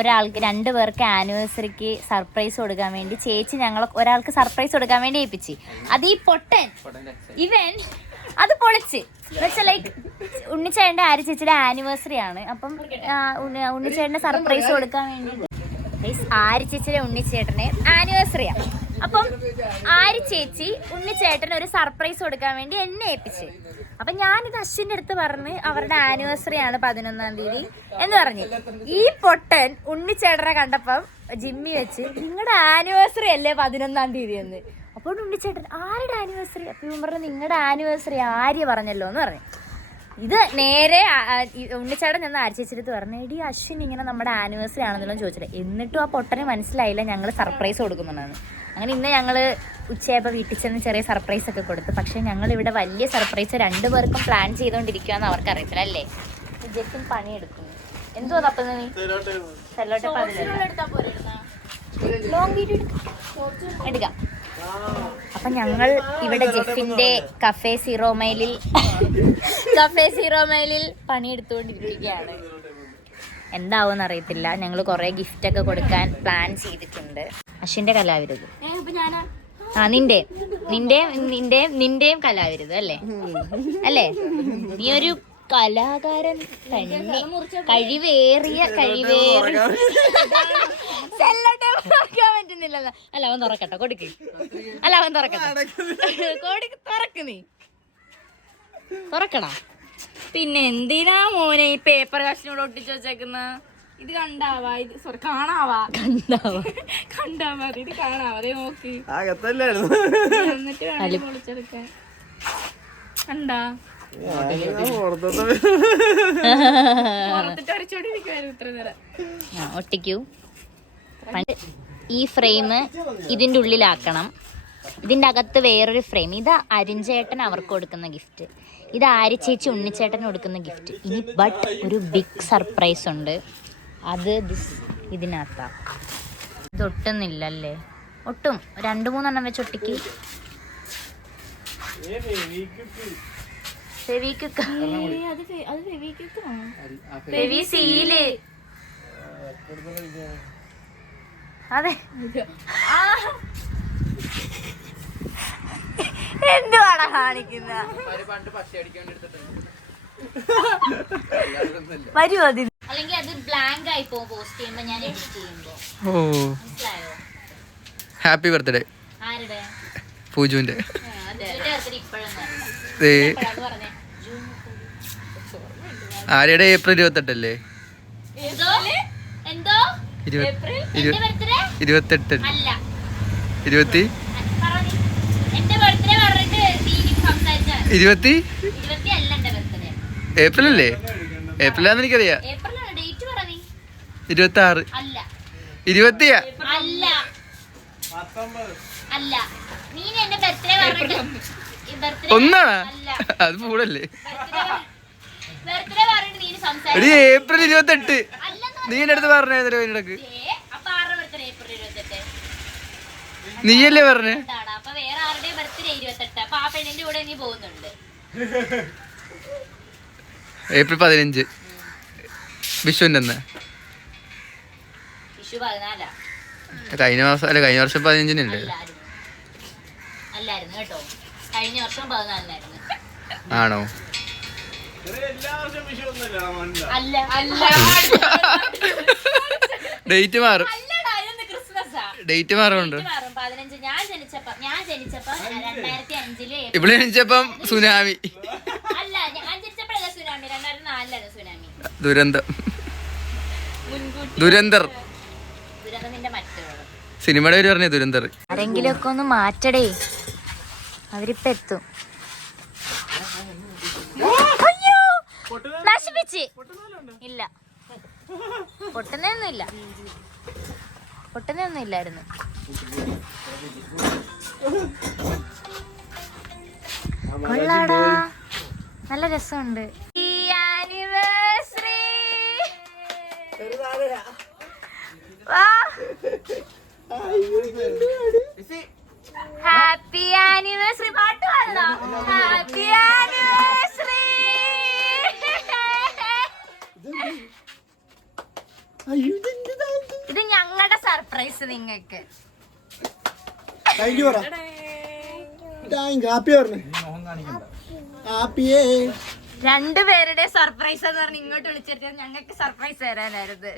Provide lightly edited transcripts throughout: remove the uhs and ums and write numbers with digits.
ഒരാൾക്ക് 2 പേർക്ക് ആനിവേഴ്സറിക്ക് സർപ്രൈസ് കൊടുക്കാൻ വേണ്ടി ചേച്ചി ഞങ്ങൾ ഒരാൾക്ക് സർപ്രൈസ് കൊടുക്കാൻ വേണ്ടി ഏൽപ്പിച്ച്. അത് ഈ പൊട്ടൻ ഇവൻ അത് പൊളിച്ച് വെച്ചാൽ ലൈക്ക് ഉണ്ണിച്ചേട്ടൻ്റെ ആര്യ ചേച്ചിയുടെ ആനിവേഴ്സറി ആണ്. അപ്പം ഉണ്ണിച്ചേട്ടൻ്റെ സർപ്രൈസ് കൊടുക്കാൻ വേണ്ടി ആര്യ ചേച്ചിയുടെ ഉണ്ണിച്ചേട്ടൻ്റെ ആനിവേഴ്സറിയാണ്. അപ്പം ആര്യ ചേച്ചി ഉണ്ണിച്ചേട്ടന് ഒരു സർപ്രൈസ് കൊടുക്കാൻ വേണ്ടി എന്നെ ഏൽപ്പിച്ച്. അപ്പം ഞാനിത് അശ്വിൻ്റെ അടുത്ത് പറഞ്ഞ് അവരുടെ ആനിവേഴ്സറി ആണ് 11-ാം തീയതി എന്ന് പറഞ്ഞു. ഈ പൊട്ടൻ ഉണ്ണിച്ചേട്ടനെ കണ്ടപ്പം ജിമ്മി വെച്ച് നിങ്ങളുടെ ആനിവേഴ്സറി അല്ലേ 11-ാം തീയതി എന്ന്. അപ്പോൾ ഉണ്ണിച്ചേട്ടൻ ആരുടെ ആനിവേഴ്സറി? അപ്പം ഇവൻ പറഞ്ഞു നിങ്ങളുടെ ആനിവേഴ്സറി ആര്യ പറഞ്ഞല്ലോ എന്ന് പറഞ്ഞു. ഇത് നേരെ ഉണ്ണിച്ചേട്ടൻ ചെന്ന് ആര്യ ചേച്ചിയെടുത്ത് പറഞ്ഞു എടി അശ്വിൻ ഇങ്ങനെ നമ്മുടെ ആനിവേഴ്സറി ആണെന്നല്ലോ ചോദിച്ചിട്ട്. എന്നിട്ടും ആ പൊട്ടന് മനസ്സിലായില്ല ഞങ്ങൾ സർപ്രൈസ് കൊടുക്കുന്നുണ്ടെന്ന്. അങ്ങനെ ഇന്ന് ഞങ്ങൾ ഉച്ചയായപ്പോൾ വീട്ടിൽ ചെന്ന് ചെറിയ സർപ്രൈസ് ഒക്കെ കൊടുത്തു. പക്ഷേ ഞങ്ങളിവിടെ വലിയ സർപ്രൈസ് 2 പേർക്കും പ്ലാൻ ചെയ്തുകൊണ്ടിരിക്കുകയെന്ന് അവർക്ക് അറിയത്തില്ല അല്ലേ? ജെറ്റിൻ പണിയെടുക്കുന്നു. എന്തുവാ തപ്പുന്നത് നീ? ലോങ് വീഡിയോ എടുക്കാം. അപ്പം ഞങ്ങൾ ഇവിടെ ജെഫിൻ്റെ കഫേ സീറോ മൈലിൽ പണിയെടുത്തുകൊണ്ടിരിക്കുകയാണ്. എന്താവുമെന്ന് അറിയത്തില്ല. ഞങ്ങൾ കുറേ ഗിഫ്റ്റൊക്കെ കൊടുക്കാൻ പ്ലാൻ ചെയ്തിട്ടുണ്ട്. അശ്വിൻ്റെ കലാവിരുത് നിന്റെയും കലാവിരുത് അല്ലേ? നീ ഒരു കലാകാരൻ തന്നെ. കഴിവേറിയ പറ്റുന്നില്ലല്ലോ. അല്ല അവൻ തുറക്കട്ടെ കൊടുക്ക്. അല്ല അവൻ തുറക്കട്ടെ തുറക്ക്. നീ തുറക്കടാ. പിന്നെ എന്തിനാ മോനെ ഈ പേപ്പർ കഷ്ണോട് ഒട്ടിച്ചു വെച്ചേക്കുന്ന? ഇത് കണ്ടാവാ? ഇത് സോറി കാണാവാ ഇത് കാണാവാ. അതേ നോക്കി എന്നിട്ട് പൊളിച്ചെടുക്കാൻ കണ്ടാ ഒട്ടിക്കൂ. ഈ ഫ്രെയിം ഇതിൻ്റെ ഉള്ളിലാക്കണം. ഇതിൻ്റെ അകത്ത് വേറൊരു ഫ്രെയിം. ഇത് അരുൺചേട്ടൻ അവർക്ക് കൊടുക്കുന്ന ഗിഫ്റ്റ്. ഇത് ആര്യ ചേച്ചി ഉണ്ണിച്ചേട്ടന് കൊടുക്കുന്ന ഗിഫ്റ്റ്. ഇനി ബട്ട് ഒരു ബിഗ് സർപ്രൈസ് ഉണ്ട്. അത് ഇതിനകത്താ. ഇത് ഒട്ടുന്നില്ലല്ലേ? ഒട്ടും 2-3 എണ്ണം വെച്ച് ഒട്ടിക്ക്. അതെ എന്തുവാണ് കാണിക്കുന്ന? വരുമോ അതിന്? അല്ലെങ്കിൽ അത് ബ്ലാങ്ക് ആയി പോകും പോസ്റ്റ് ചെയ്യുമ്പോ. ഞാൻ എഡിറ്റ് ചെയ്യുമ്പോ. മനസ്സിലായോ? Happy birthday. ആരുടെ? പൂജുവിന്റെ. ആര്യയുടെ ഏപ്രിൽ 28 അല്ലേ? 28 ഏപ്രിൽ അല്ലേ? ഏപ്രിലാന്ന് എനിക്കറിയാം. 26 ഒന്നാണ്. അത് കൂടല്ലേ? ഏപ്രിൽ 28 നീ എന്റെ അടുത്ത് പറഞ്ഞത് ഇതിനടക്ക്. നീയല്ലേ പറഞ്ഞേ? ഏപ്രിൽ 15 വിഷുവിന്റെ അന്ന്. കഴിഞ്ഞ മാസം അല്ല, കഴിഞ്ഞ വർഷം 15-നല്ലേ? ആണോ? ഡേറ്റ് മാറും. ഡേറ്റ് മാറുന്നുണ്ട്. ഇവിടെ ജനിച്ചപ്പം സുനാമി. ദുരന്തർ. സിനിമയുടെ പേര് പറഞ്ഞേ ദുരന്തർ. ആരെങ്കിലും ഒക്കെ ഒന്ന് മാറ്റടേ, അവരിപ്പ എത്തും. നശിപ്പിച്ച് ഇല്ല, പൊട്ടുന്നൊന്നുമില്ല, പൊട്ടുന്നൊന്നും ഇല്ലായിരുന്നു. കൊള്ളാടാ, നല്ല രസമുണ്ട്. ഹാപ്പി ആനിവേഴ്സറി പാട്ട് പാടണം. Happy anniversary. അയ്യോ സർപ്രൈസ് നിങ്ങൾക്ക്. രണ്ടുപേരുടെ സർപ്രൈസ് എന്ന് പറഞ്ഞ് ഇങ്ങോട്ട് വിളിച്ചിട്ട് ഞങ്ങൾക്ക് സർപ്രൈസ് തരാനായിരുന്നു.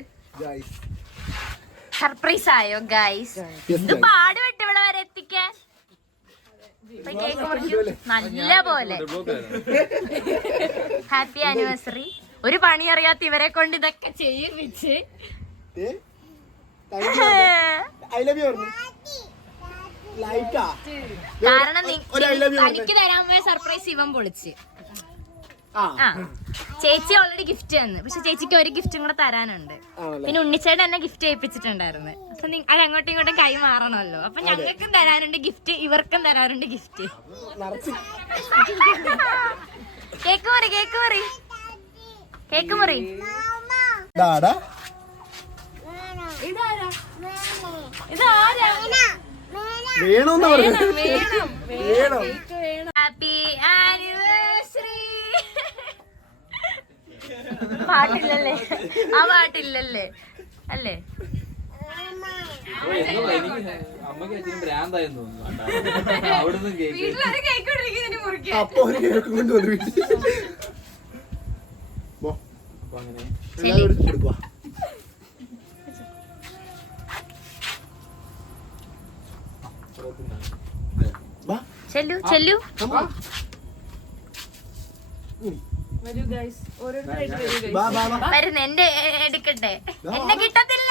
സർപ്രൈസ് ആയോ ഗൈസ്? ഇത് പാടുപെട്ട് ഇവിടെ വരെ എത്തിക്കാൻ. കേക്ക് മുറിക്കും നല്ല പോലെ. Happy anniversary. ഒരു പണി അറിയാത്ത ഇവരെ കൊണ്ട് ഇതൊക്കെ ചെയ്യിപ്പിച്ച്. കാരണം തനിക്ക് തരാൻ പോയ സർപ്രൈസ് ഇവൻ പൊളിച്ച്. ചേച്ചി ഓൾറെഡി ഗിഫ്റ്റ് തന്നു. പക്ഷെ ചേച്ചിക്ക് ഒരു ഗിഫ്റ്റും കൂടെ തരാനുണ്ട്. പിന്നെ ഉണ്ണിച്ചേട്ടൻ എന്നെ ഗിഫ്റ്റ് ഏൽപ്പിച്ചിട്ടുണ്ടായിരുന്നു. അപ്പൊ അത് അങ്ങോട്ടും ഇങ്ങോട്ടും കൈ മാറണമല്ലോ. അപ്പൊ ഞങ്ങൾക്കും തരാനുണ്ട് ഗിഫ്റ്റ്, ഇവർക്കും തരാനുണ്ട് ഗിഫ്റ്റ്. കേക്ക് മുറി, കേക്ക് മുറി, കേക്ക് മുറി. Happy anniversary. പാട്ടില്ലല്ലേ? ആ പാട്ടില്ലല്ലേ? അല്ലേ? ചെല്ലു ചെല്ലു. വരുന്ന എന്റെ എടുക്കട്ടെ. എന്നെ കിട്ടത്തില്ല.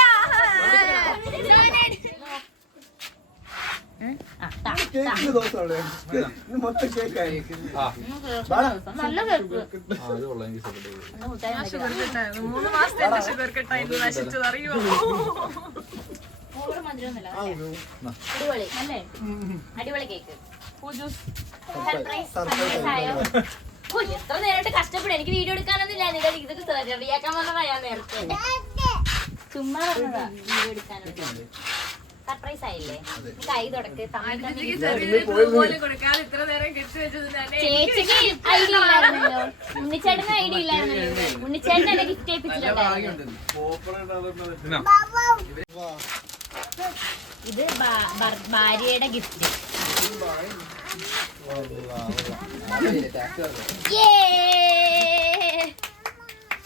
നല്ല കേക്ക്. 3 മാസത്തെ ഷുഗർ കട്ടായിരുന്നു നശിച്ചത് അറിയോ? അടിപൊളി അല്ലേ? അടിപൊളി കേക്ക്. എത്ര നേരമായിട്ട് കഷ്ടപ്പെടും. എനിക്ക് വീഡിയോ എടുക്കാനൊന്നുമില്ല. ഇതൊക്കെ റെഡിയാക്കാൻ വന്നതാ ഞാൻ നേരത്തെ. ചുമ്മാ പറഞ്ഞതാ വീഡിയോ എടുക്കാനൊക്കെ. സർപ്രൈസ് ആയില്ലേ? കൈ തുടക്ക്. ചേച്ചിക്ക് ഐഡിയ ഇല്ലായിരുന്നല്ലോ. ഉണ്ണിച്ചേട്ടന് ഐഡിയ ഇല്ലായിരുന്നല്ലോ. ഉണ്ണിച്ചേട്ടൻ എന്നെ ഗിഫ്റ്റ് ഏൽപ്പിച്ചിട്ടുണ്ടായിരുന്നു. ഇത് ഭാര്യയുടെ ഗിഫ്റ്റ്.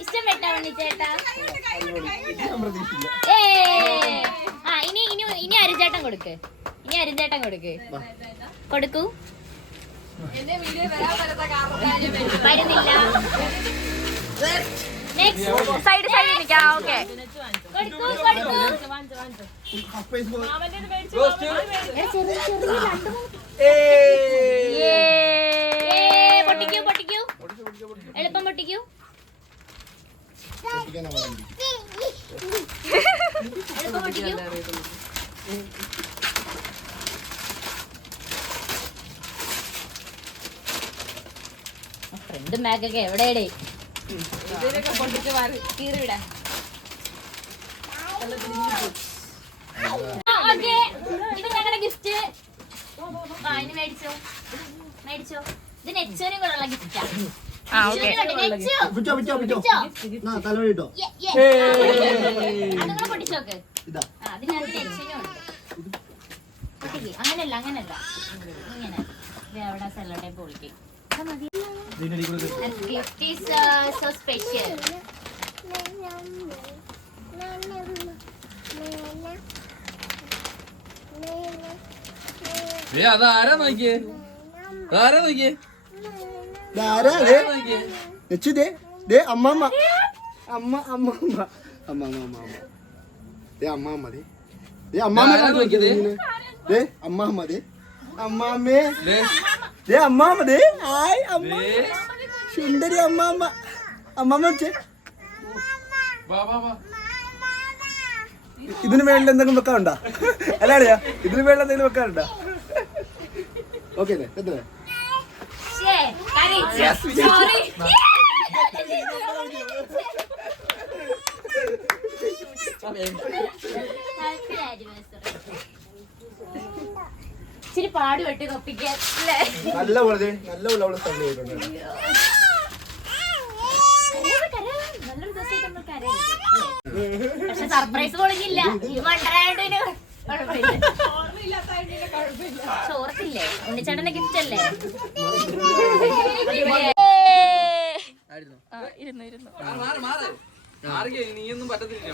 ഇഷ്ടപ്പെട്ടോ ഉണ്ണിച്ചേട്ടാ? ഇനി അരിച്ചേട്ടൻ കൊടുക്ക്. ഇനി അരിച്ചേട്ടൻ കൊടുക്ക്. കൊടുക്കൂ. വരുന്നില്ല. സൈഡ് സൈഡ് നിൽക്കാം. ഓക്കെ കൊടുക്കൂ കൊടുക്കൂ. പൊട്ടിക്കൂ പൊട്ടിക്കൂ. എളുപ്പം പൊട്ടിക്കൂ. എളുപ്പം പൊട്ടിക്കൂ. ഫ്രണ്ട് ബാഗൊക്കെ എവിടെയടേ? കീറിവിടാ. ഇത് ഞങ്ങളുടെ ഗിഫ്റ്റ്. ഇനി മേടിച്ചോ മേടിച്ചോ. ഇത് നെച്ചോനും കൂടെ ഉള്ള ഗിഫ്റ്റാ. അതുകൂടെ പൊട്ടിച്ചോക്ക്. അതിനകത്ത് നെച്ചനും ഉണ്ട്. പൊട്ടിക്ക്. അങ്ങനല്ല അങ്ങനല്ല ഇങ്ങനെ. അവിടെ സെല്ലോടെ പൊളിക്ക്. Gift is so special. അതാരാ നോക്കിയേ? ആരാ നോക്കിയേ? അമ്മമ്മ അമ്മ അമ്മമ്മ അമ്മമ്മ അമ്മാമ്മ അമ്മാമ്മ അമ്മാമ്മേ അമ്മാമ്മ ഹായ് അമ്മ സുന്ദരി അമ്മാമ്മ അമ്മാമ്മ വെച്ചേ. ഇതിന് വേണ്ട എന്തെങ്കിലും വെക്കാറുണ്ടോ? അല്ലാടെയാ ഇതിന് വേണ്ട എന്തെങ്കിലും വെക്കാറുണ്ടോ? ഓക്കെ അല്ലേ? എത്ര ഇച്ചിരി പാട് വെട്ടി കൊപ്പിക്കാൻ നല്ല പോലെ നല്ലൊരു ദിവസം നമ്മൾ കരയാം. പക്ഷെ സർപ്രൈസ് കൊടുക്കില്ല. ഈ മണ്ടനായോണ്ടിന് ചോർത്തില്ലേ, ഉണ്ണിച്ചേട്ടന്റെ ഗിഫ്റ്റ് അല്ലേ. ഇരുന്നു നീയൊന്നും പറ്റത്തില്ല.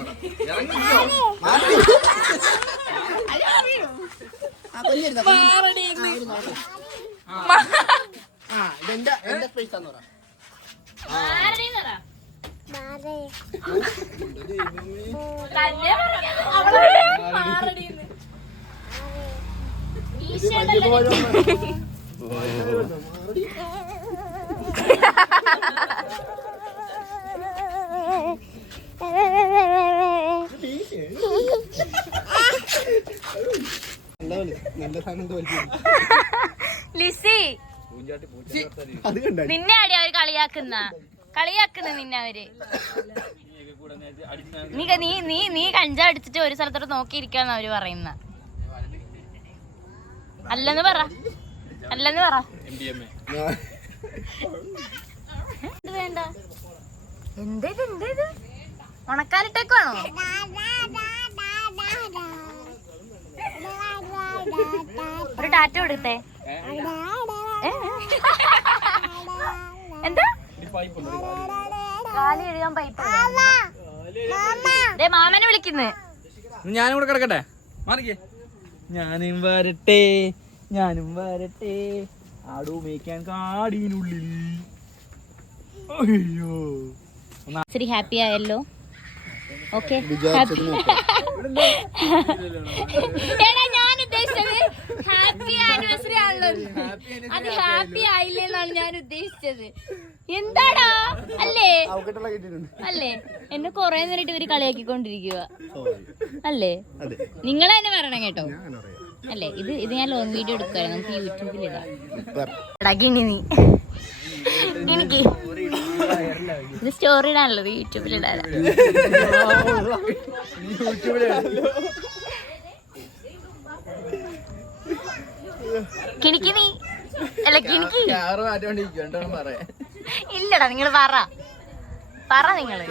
ലിസി, നിന്നെ അടി അവര് കളിയാക്കുന്ന നിന്നെ അവര്. നീ കഞ്ചാവ് അടിച്ചിട്ട് ഒരു സ്ഥലത്തോട്ട് നോക്കിയിരിക്കാന്ന് അവര് പറയുന്ന. അല്ലെന്ന് പറ ഇത് വേണ്ട. എന്തേത് ഉണക്കാനിട്ടേക്കാണോ? ഒരു ടാറ്റ കൊടുത്തേ. എന്താ കാലി എഴുതാൻ പൈപ്പ്? മാമനെ വിളിക്കുന്നു. ഞാനും കൂടെ കിടക്കട്ടെ, മാറിക്കേ. ഞാനും വരട്ടെ ആടു മേയ്ക്കാൻ കാടിനുള്ളിൽ. അയ്യോ, ശരി, ഹാപ്പി ആയല്ലോ. ഓക്കെ, ഞാൻ ഉദ്ദേശിച്ചത് ഹാപ്പി ആനിവേഴ്സറി ആണല്ലോ. അത് ഹാപ്പി ആയില്ലെന്നാണ് ഞാൻ ഉദ്ദേശിച്ചത്. എന്താടാ അല്ലേ? എന്നെ കൊറേ നേരിട്ട് ഇവര് കളിയാക്കിക്കൊണ്ടിരിക്കുക അല്ലേ? നിങ്ങളെ തന്നെ പറയണം കേട്ടോ. അല്ലേ, ഇത് ഞാൻ ലോങ് വീഡിയോ എടുക്കുവായിരുന്നു, നമുക്ക് യൂട്യൂബിലിടാം. എനിക്ക് ഇത് സ്റ്റോറി ഇടാനുള്ളത് യൂട്യൂബിലിടാൻ. കിണിക്ക് നീ അല്ല, കിണിക്ക് ഇല്ലടാ. നിങ്ങൾ പറ നിങ്ങള്.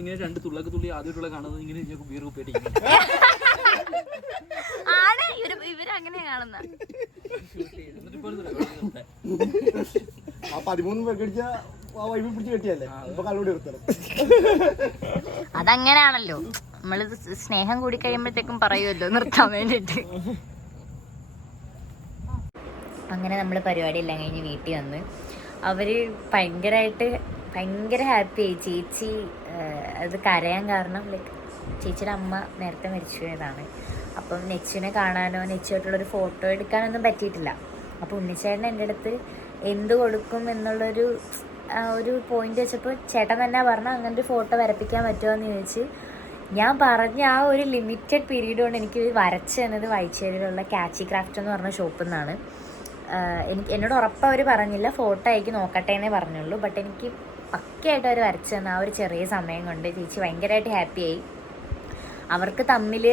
ഇങ്ങനെ രണ്ട് തുള്ളി ആദ്യമായിട്ടുള്ള കാണുന്നത് ഇങ്ങനെ ബീർ കുപ്പിയായിട്ട് ആണ് ഇവരങ്ങനെയാ കാണുന്ന. അതങ്ങനെയാണല്ലോ, നമ്മളിത് സ്നേഹം കൂടി കഴിയുമ്പോഴത്തേക്കും പറയുമല്ലോ നിർത്താൻ വേണ്ടിട്ട്. അങ്ങനെ നമ്മൾ പരിപാടി എല്ലാം കഴിഞ്ഞ് വീട്ടിൽ വന്ന് അവര് ഭയങ്കര ഹാപ്പിയായി. ചേച്ചി അത് കരയാൻ കാരണം ലൈക്ക് ചേച്ചിയുടെ അമ്മ നേരത്തെ മരിച്ചു പോയതാണ്. അപ്പം നെച്ചിനെ കാണാനോ നെച്ചുമായിട്ടുള്ളൊരു ഫോട്ടോ എടുക്കാനൊന്നും പറ്റിയിട്ടില്ല. അപ്പോൾ ഉണ്ണിച്ചേട്ടൻ എൻ്റെ അടുത്ത് എന്ത് കൊടുക്കും എന്നുള്ളൊരു ഒരു പോയിന്റ് വെച്ചപ്പോൾ ചേട്ടൻ തന്നെ പറഞ്ഞു അങ്ങനെ ഒരു ഫോട്ടോ വരപ്പിക്കാൻ പറ്റുമോ എന്ന് ചോദിച്ച്. ഞാൻ പറഞ്ഞ ആ ഒരു ലിമിറ്റഡ് പീരീഡ് കൊണ്ട് എനിക്ക് വരച്ച് തന്നത് വൈച്ചേരിയിലുള്ള കാച്ചി ക്രാഫ്റ്റ് എന്ന് പറഞ്ഞ ഷോപ്പിൽ നിന്നാണ്. എന്നോട് ഉറപ്പ് അവർ പറഞ്ഞില്ല, ഫോട്ടോ അയക്കി നോക്കട്ടെ എന്നേ പറഞ്ഞുള്ളൂ. ബട്ട് എനിക്ക് പക്കയായിട്ട് അവർ വരച്ച് തന്ന ആ ഒരു ചെറിയ സമയം കൊണ്ട് ചേച്ചി ഭയങ്കരമായിട്ട് ഹാപ്പിയായി. അവർക്ക് തമ്മിൽ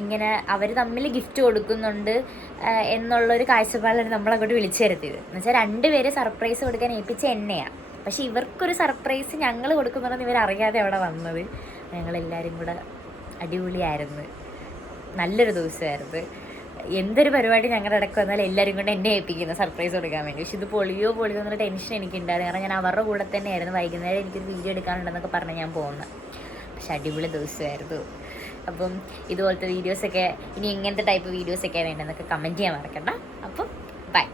ഇങ്ങനെ അവർ തമ്മിൽ ഗിഫ്റ്റ് കൊടുക്കുന്നുണ്ട് എന്നുള്ളൊരു കാഴ്ചപ്പാടിലാണ് നമ്മളങ്ങോട്ട് വിളിച്ചു വരുത്തിയത്. എന്നുവെച്ചാൽ രണ്ടുപേരെ സർപ്രൈസ് കൊടുക്കാൻ ഏൽപ്പിച്ച എന്നെയാണ്. പക്ഷെ ഇവർക്കൊരു സർപ്രൈസ് ഞങ്ങൾ കൊടുക്കുന്നുണ്ടെന്ന് ഇവരറിയാതെ അവിടെ വന്നത്. ഞങ്ങളെല്ലാവരും കൂടെ അടിപൊളിയായിരുന്നു, നല്ലൊരു ദിവസമായിരുന്നു. എന്തൊരു പരിപാടി ഞങ്ങളുടെ ഇടയ്ക്ക് വന്നാലും എല്ലാവരും കൊണ്ട് എന്നെ ഏൽപ്പിക്കുന്നത് സർപ്രൈസ് കൊടുക്കാൻ വേണ്ടി. പക്ഷെ ഇത് പൊളിയോ എന്നൊരു ടെൻഷൻ എനിക്കുണ്ടായിരുന്നു. കാരണം ഞാൻ അവരുടെ കൂടെ തന്നെയായിരുന്നു. വൈകുന്നേരം എനിക്കൊരു വീഡിയോ എടുക്കാനുണ്ടെന്നൊക്കെ പറഞ്ഞ് ഞാൻ പോകുന്നത്. പക്ഷെ അടിപൊളി ദിവസമായിരുന്നു. അപ്പം ഇതുപോലത്തെ വീഡിയോസൊക്കെ ഇനി എങ്ങനത്തെ ടൈപ്പ് വീഡിയോസൊക്കെ വേണ്ടതെന്നൊക്കെ കമൻറ്റ് ചെയ്യാൻ മറക്കണ്ട. അപ്പം ബൈ.